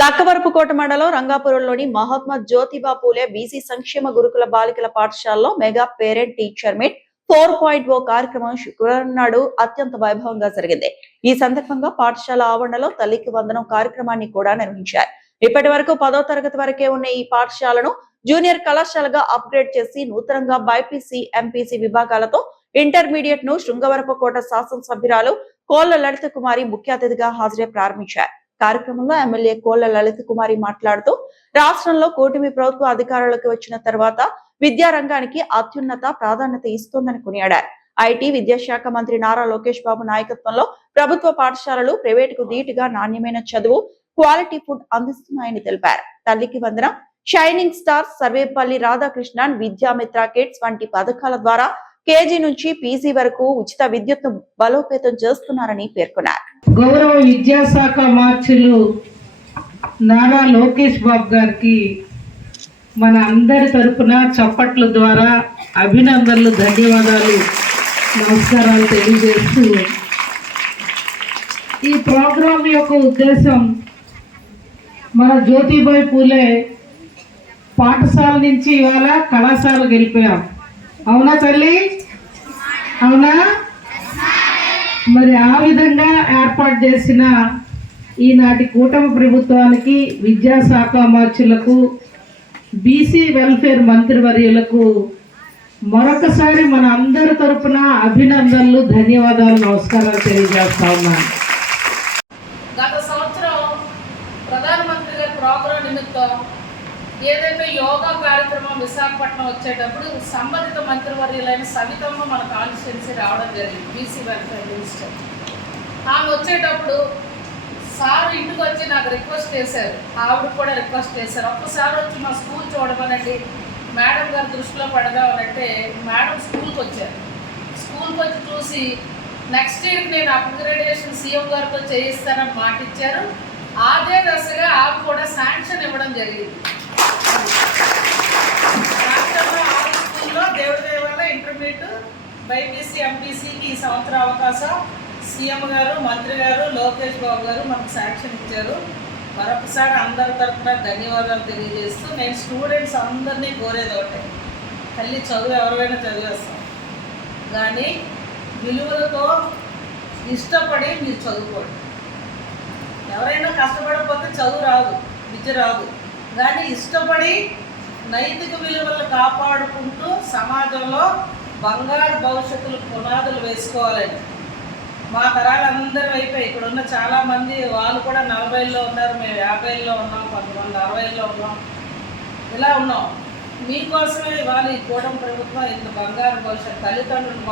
లక్కవరపుకోట మండలం రంగాపురంలోని మహాత్మా జ్యోతిబా పూలే బీసీ సంక్షేమ గురుకుల బాలికల పాఠశాలలో మెగా పేరెంట్ టీచర్ మీట్ 4.0 కార్యక్రమం శుక్రవారం నాడు అత్యంత వైభవంగా జరిగింది. ఈ సందర్భంగా పాఠశాల ఆవరణలో తల్లికి వందనం కార్యక్రమాన్ని కూడా నిర్వహించారు. ఇప్పటి వరకు 10వ తరగతి వరకే ఉన్న ఈ పాఠశాలను జూనియర్ కళాశాలగా అప్గ్రేడ్ చేసి నూతనంగా బైపీసీ, ఎంపీసీ విభాగాలతో ఇంటర్మీడియట్ ను శృంగవరపుకోట శాసనసభ్యురాలు కోళ్ల లలిత కుమారి ముఖ్య అతిథిగా హాజరై ప్రారంభించారు. కార్యక్రమంలో ఎమ్మెల్యే కోళ్ల లలిత కుమారి మాట్లాడుతూ రాష్ట్రంలో కూటమి ప్రభుత్వ అధికారులకు వచ్చిన తర్వాత విద్యారంగానికి అత్యున్నత ప్రాధాన్యత ఇస్తోందని కొనియాడారు. ఐటీ విద్యాశాఖ మంత్రి నారా లోకేష్ బాబు నాయకత్వంలో ప్రభుత్వ పాఠశాలలు ప్రైవేటుకు ధీటుగా నాణ్యమైన చదువు, క్వాలిటీ ఫుడ్ అందిస్తున్నాయని తెలిపారు. తల్లికి వందనం, shining star, Sarvepalli Radhakrishnan, Vidyamitra kits వంటి పథకాల ద్వారా కేజీ నుంచి పీజీ వరకు ఉచిత విద్యుత్ను బలోపేతం చేస్తున్నారని పేర్కొన్నారు. గౌరవ విద్యాశాఖ మార్చులు నారా లోకేష్ బాబు గారికి మన అందరి తరపున చప్పట్ల ద్వారా అభినందనలు, ధన్యవాదాలు, నమస్కారాలు తెలియజేస్తూ ఈ ప్రోగ్రాం యొక్క ఉద్దేశం మన జ్యోతిబాయి పూలే పాఠశాల నుంచి ఇవాళ కళాశాలకు వెళ్ళిపోయాం. అవునా తల్లి? అవునా? మరి ఆ విధంగా ఏర్పాటు చేసిన ఈనాటి కూటమి ప్రభుత్వానికి, విద్యాశాఖ మార్చులకు, బీసీ వెల్ఫేర్ మంత్రివర్యులకు మరొకసారి మన అందరి తరపున అభినందనలు, ధన్యవాదాలు, నమస్కారాలు తెలియజేస్తా ఉన్నాను. గత సంవత్సరం ప్రధానమంత్రి గారి ప్రోగ్రాం నిమిత్తం ఏదైతే యోగా కార్యక్రమం విశాఖపట్నం వచ్చేటప్పుడు సంబంధిత మంత్రివర్యులైన సవితమ్మ మన కాన్స్టిట్యున్సీ రావడం జరిగింది, బీసీ వెల్ఫేర్ మినిస్టర్. ఆమె వచ్చేటప్పుడు సార్ ఇంటికి వచ్చి నాకు రిక్వెస్ట్ చేశారు, ఆవిడ కూడా రిక్వెస్ట్ చేశారు, ఒక్కసారి వచ్చి మా స్కూల్ చూడమనండి, మేడం గారి దృష్టిలో పడదామనంటే మేడం స్కూల్కి వచ్చారు. స్కూల్కి వచ్చి చూసి నెక్స్ట్ ఇయర్కి నేను అప్గ్రేడేషన్ సీఎం గారితో చేయిస్తానని మాట ఇచ్చారు. అదే దశగా ఆమె కూడా శాంక్షన్ ఇవ్వడం జరిగింది. రాష్ట్రంలో 6 స్కూల్లో దేవుడి వల్ల ఇంటర్మీడియట్, బైపీసీ, ఎంపీసీకి ఈ సంవత్సరం అవకాశం సీఎం గారు, మంత్రి గారు, లోకేష్ బాబు గారు మనకు శాంక్షన్ ఇచ్చారు. మరొకసారి అందరి తరఫున ధన్యవాదాలు తెలియజేస్తూ నేను స్టూడెంట్స్ అందరినీ కోరేది ఒకటే, తల్లి చదువు ఎవరైనా చదివేస్తాం, కానీ విలువలతో ఇష్టపడి మీరు చదువుకోండి. ఎవరైనా కష్టపడకపోతే చదువు రాదు, విద్య రాదు, కానీ ఇష్టపడి నైతిక విలువలు కాపాడుకుంటూ సమాజంలో బంగారు భవిష్యత్తులు పునాదులు వేసుకోవాలని మా తరాలందరి వైపు ఇక్కడ ఉన్న చాలామంది వాళ్ళు కూడా 40లో ఉన్నారు, మేము 50లో ఉన్నాం, కొంతమంది 60లో ఉన్నాం, ఇలా ఉన్నాం. మీకోసమే ఇవాళ ఈ కూటమి ప్రభుత్వం ఇంత బంగారు భవిష్యత్తు తల్లిదండ్రులు